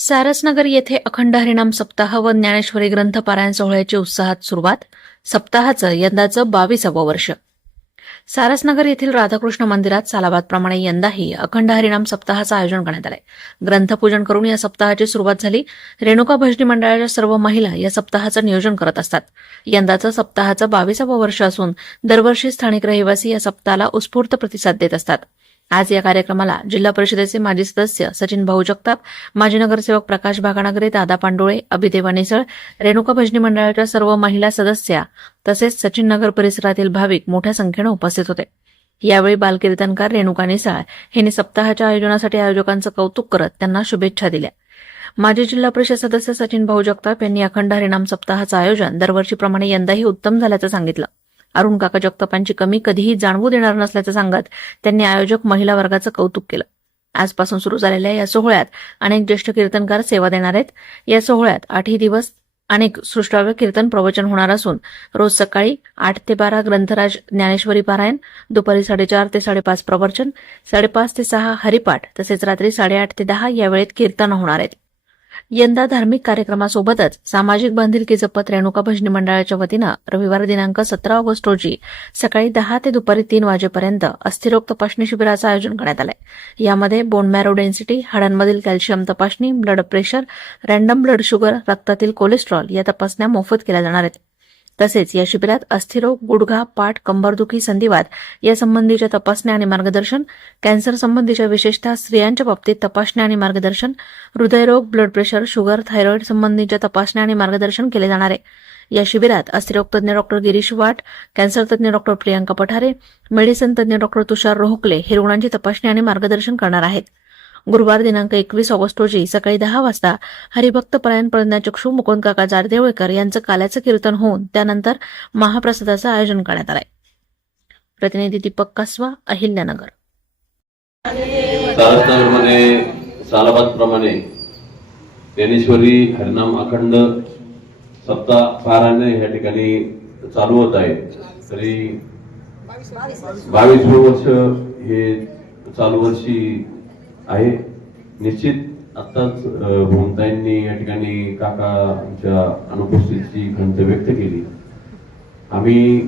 सारसनगर येथे अखंड हरिनाम सप्ताह व ज्ञानेश्वरी ग्रंथ पारायण सोहळ्याची उत्साहात सुरुवात. सप्ताहाचं यंदाचं 22वे वर्ष. सारसनगर येथील राधाकृष्ण मंदिरात सालाबादप्रमाणे यंदाही अखंड हरिनाम सप्ताहाचं आयोजन करण्यात आलंय. ग्रंथपूजन करून या सप्ताहाची सुरुवात झाली. रेणुका भजनी मंडळाच्या सर्व महिला या सप्ताहाचं नियोजन करत असतात. यंदाचं सप्ताहाचं 22वे वर्ष असून दरवर्षी स्थानिक रहिवासी या सप्ताहाला उत्स्फूर्त प्रतिसाद देत असतात. आज या कार्यक्रमाला जिल्हा परिषदेचे माजी सदस्य सचिन भाऊ जगताप, माजी नगरसेवक प्रकाश भागानगरे, दादा पांडोळे, अभिदेवा निसळ, रेणुका भजनी मंडळाच्या सर्व महिला सदस्या तसेच सचिन नगर परिसरातील भाविक मोठ्या संख्येने उपस्थित होते. यावेळी बालकीर्तनकार रेणुका निसळ यांनी सप्ताहाच्या आयोजनासाठी आयोजकांचं कौतुक करत त्यांना शुभेच्छा दिल्या. माजी जिल्हा परिषद सदस्य सचिन भाऊ जगताप यांनी अखंड हरिनाम सप्ताहाचं आयोजन दरवर्षीप्रमाणे यंदाही उत्तम झाल्याचं सांगितलं. अरुण काका जगतापांची कमी कधीही जाणवू देणार नसल्याचं सांगत त्यांनी आयोजक महिला वर्गाचं कौतुक केलं. आजपासून सुरू झालेल्या या सोहळ्यात अनेक ज्येष्ठ कीर्तनकार सेवा देणार आहेत. या सोहळ्यात 8 दिवस अनेक सृष्टाव्य कीर्तन प्रवचन होणार असून रोज सकाळी 8 ते 12 ग्रंथराज ज्ञानेश्वरी पारायण, दुपारी 4:30 ते 5:30 प्रवचन, 5:30 ते 6 हरिपाठ तसेच रात्री 8:30 ते 10 या वेळेत कीर्तन होणार आहेत. यंदा धार्मिक कार्यक्रमासोबतच सामाजिक बांधिलकी जपत रेणुका भजनी मंडळाच्या वतीनं रविवार दिनांक 17 ऑगस्ट रोजी सकाळी 10 ते दुपारी 3 वाजेपर्यंत अस्थिरोग तपासणी शिबिराचं आयोजन करण्यात आलंय. यामध्ये बोन मॅरो डेन्सिटी, हाडांमधील कॅल्शियम तपासणी, blood pressure, random blood sugar, रक्तातील कोलेस्ट्रॉल या तपासण्या मोफत केल्या जाणार आहेत. तसेच या शिबिरात अस्थिरोग, गुडघा, पाठ, कंबरदुखी, संधिवात यासंबंधीच्या तपासण्या आणि मार्गदर्शन, कॅन्सर संबंधीच्या विशेषतः स्त्रियांच्या बाबतीत तपासण्या आणि मार्गदर्शन, हृदयरोग, ब्लड प्रेशर, शुगर, थायरॉइड संबंधीच्या तपासण्या आणि मार्गदर्शन केले जाणार आहे. या शिबिरात अस्थिरोग तज्ञ डॉक्टर गिरीश वाट, कॅन्सर तज्ञ डॉक्टर प्रियांका पठारे, मेडिसिन तज्ञ डॉक्टर तुषार रोहकले हे रुग्णांची तपासणी आणि मार्गदर्शन करणार आहेत. गुरुवार दिनांक 21 ऑगस्ट रोजी सकाळी 10 वाजता हरिभक्त परायण प्रज्ञाचक्षू मुकुंद काका जारदेवळकर यांचं काल्याचं कीर्तन होऊन त्यानंतर महाप्रसादाचं आयोजन करण्यात आलंय. प्रतिनिधी दीपक कासवा, अहिल्यानगर. सारसनगरमध्ये सालाबादप्रमाणे ज्ञानेश्वरी हरिनाम अखंड सप्ताह पारायण या ठिकाणी चालू होत आहे. तरी 22वे वर्ष हे चालू वर्षी आहे. निश्चित आताच भूमताईंनी या ठिकाणी काकांच्या अनुपस्थितीची खंत व्यक्त केली. आम्ही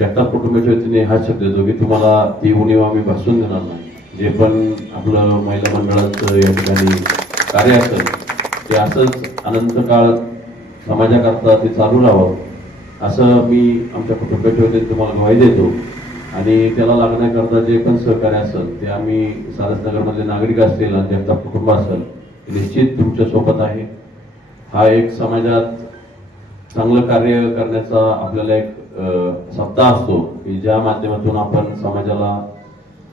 जगताप कुटुंबाच्या वतीने हा शब्द देतो की तुम्हाला ती उणीव आम्ही भासून देणार नाही. जे पण आपलं महिला मंडळाचं या ठिकाणी कार्य असेल ते असंच अनंत काळ समाजाकरता ते चालू राहावं असं मी आमच्या कुटुंबाच्या वतीने तुम्हाला ग्वाही देतो. आणि त्याला लागण्याकरता जे पण सहकार्य असेल ते आम्ही सारसनगरमधले नागरिक असतील आणि जगताप कुटुंब असेल निश्चित तुमच्या सोबत आहे. हा एक समाजात चांगलं कार्य करण्याचा आपल्याला एक सप्ताह असतो की ज्या माध्यमातून आपण समाजाला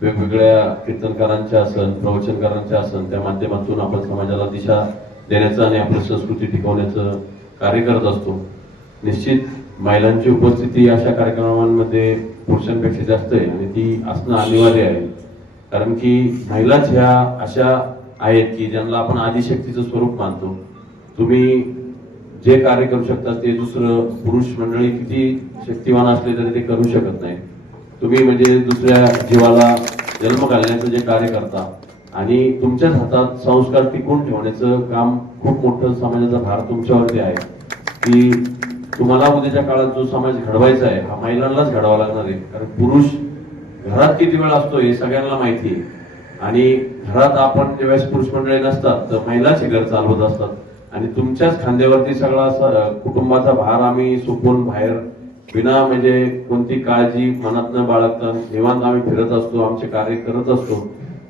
वेगवेगळ्या कीर्तनकारांच्या असेल, प्रवचनकारांच्या असेल त्या माध्यमातून आपण समाजाला दिशा देण्याचं आणि आपली संस्कृती टिकवण्याचं कार्य करत असतो. निश्चित महिलांची उपस्थिती अशा कार्यक्रमांमध्ये पुरुषांपेक्षा जास्त आहे आणि ती असणं अनिवार्य आहे. कारण की महिलाच ह्या अशा आहेत की ज्यांना आपण आदिशक्तीचं स्वरूप मानतो. तुम्ही जे कार्य करू शकता ते दुसरं पुरुष मंडळी किती शक्तिवान असले तरी ते करू शकत नाही. तुम्ही म्हणजे दुसऱ्या जीवाला जन्म घालण्याचं जे कार्य करता आणि तुमच्याच हातात संस्कार टिकून ठेवण्याचं काम खूप मोठं समाजाचा भार तुमच्यावरती आहे की तुम्हाला उद्याच्या काळात जो समाज घडवायचा आहे हा महिलांनाच घडवावा लागणार आहे. कारण पुरुष घरात किती वेळ असतो हे सगळ्यांना माहिती आहे आणि घरात आपण ज्यावेळेस पुरुष मंडळी नसतात तर महिलाच हे घर चालवत असतात आणि तुमच्याच खांद्यावरती सगळा कुटुंबाचा भार आम्ही सोपवून बाहेर विना म्हणजे कोणती काळजी मनात न बाळगता निवांत आम्ही फिरत असतो, आमचे कार्य करत असतो.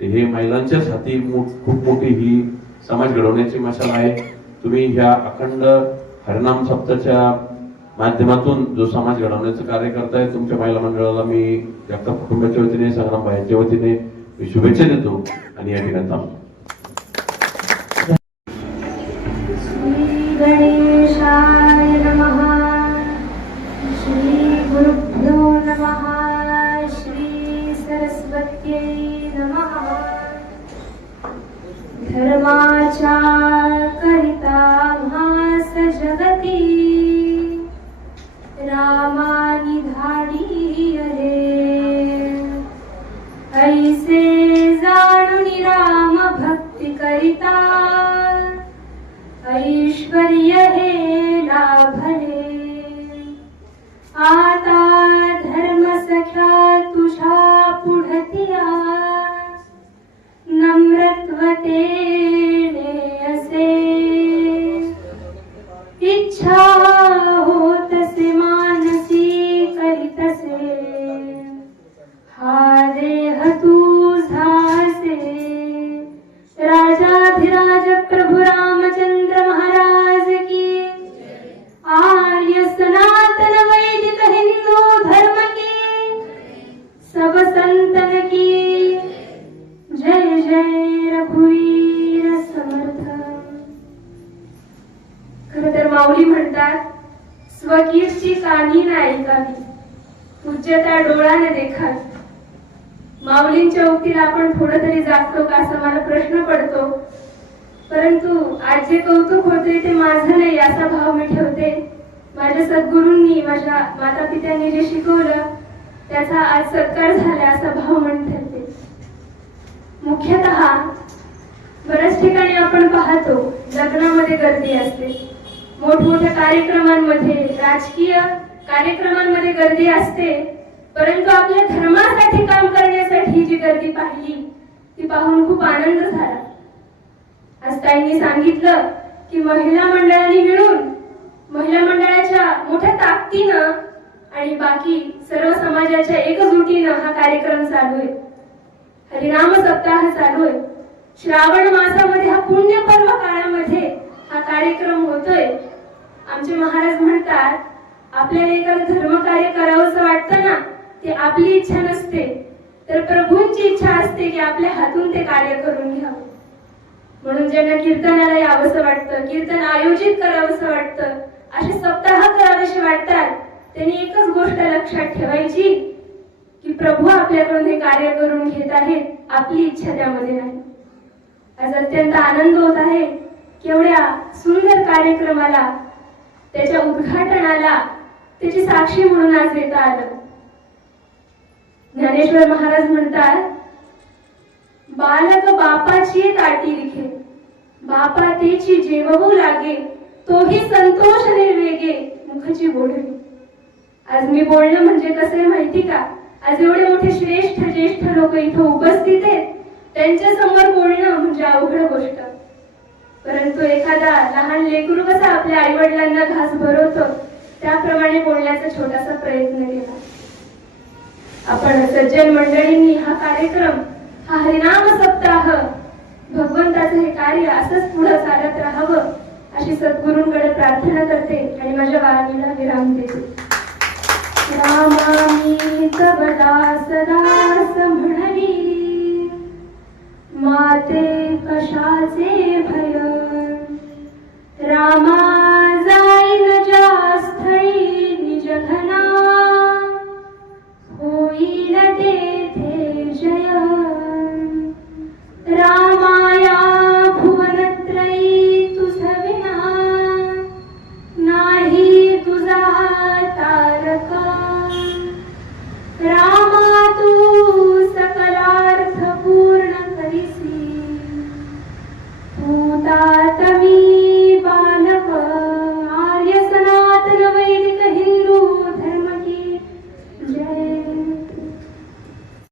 हे महिलांच्याच हाती खूप मोठी ही समाज घडवण्याची मशाल आहे. तुम्ही ह्या अखंड हरिनाम सप्ताहाच्या माध्यमातून जो समाज घडवण्याचं कार्य करताय तुमच्या महिला मंडळाला मी जगताप कुटुंबाच्या वतीने, संग्राम भाईंच्या वतीने मी शुभेच्छा देतो आणि या ठिकाणी थांबतो. गणेशाय नमः. श्री गुरुभ्यो नमः. श्री सरस्वत्यै नमः. धर्माच्या करिता भास जगती रामानी धाडी रे. ऐसे जाणून राम स्वकीर्ती कानी ना ऐकावी, पूज्यता डोळ्याने देखावी. माऊलींच्या उक्तीला आपण थोडं तरी जागतो का असा मला प्रश्न पडतो. परंतु आज जे कौतुक होते ते माझं नाही असा भाव मी ठेवते. माझ्या सद्गुरूंनी, माझ्या माता पित्यांनी जे शिकवलं त्याचा आज सत्कार झाला असा भाव म्हणते. मुख्यतः बऱ्याच ठिकाणी आपण पाहतो लग्नामध्ये गर्दी असते, मोठमोठ्या कार्यक्रमांमध्ये, राजकीय कार्यक्रमांमध्ये गर्दी असते. परंतु आपल्या धर्मासाठी काम करण्यासाठी जी गर्दी पाहिली ती पाहून खूप आनंद झाला. आज ताईंनी सांगितलं की महिला मंडळाने मिळून, महिला मंडळाच्या मोठ्या ताकदीनं आणि बाकी सर्व समाजाच्या एकजुटीनं हा कार्यक्रम चालू आहे. हरिनाम सप्ताह चालू आहे. श्रावण मासामध्ये हा पुण्य पर्व काळामध्ये हा कार्यक्रम होतोय. आमचे महाराज म्हणतात, आपल्याला एखादं धर्मकार्य करावंसं वाटतं ना, ते आपली इच्छा नसते, तर प्रभूंची इच्छा असते की आपल्या हातून ते कार्य करून घ्यावं. म्हणून ज्यांना कीर्तनाला यावंसं वाटतं, कीर्तन आयोजित करावंसं वाटतं, असे सप्ताह करावेसे वाटतात, त्यांनी एकच गोष्ट लक्षात ठेवायची की प्रभू आपल्याकडून हे कार्य करून घेत आहेत, आपली इच्छा त्यामध्ये नाही. आज अत्यंत आनंद होत आहे की एवढ्या सुंदर कार्यक्रमाला, त्याच्या उद्घाटनाला त्याची साक्षी म्हणून आज येता आलं. ज्ञानेश्वर महाराज म्हणतात, बालक बापाची ताटी लिखे, बापा तेची जेवू लागे, तोही संतोष निर्वेगे मुखची बोलणी. आज मी बोलणं म्हणजे कसं आहे माहिती का? आज एवढे मोठे श्रेष्ठ ज्येष्ठ लोक इथं उपस्थित आहेत, त्यांच्या समोर बोलणं म्हणजे अवघड गोष्ट. परंतु एखादा लहान लेकरू कसा आपल्या आई वडिलांना घास भरवतो, त्याप्रमाणे बोलण्याचा छोटासा प्रयत्न केला. आपण सज्जन मंडळींनी हा कार्यक्रम, हा हरिनाम सप्ताह, भगवंताचं हे कार्य असंच पुढे चालत राहावं अशी सद्गुरूंकडे प्रार्थना करते आणि माझ्या वाणीला विराम देते. रामामी तव दास दास म्हणली, माते कशाचे भय, रामा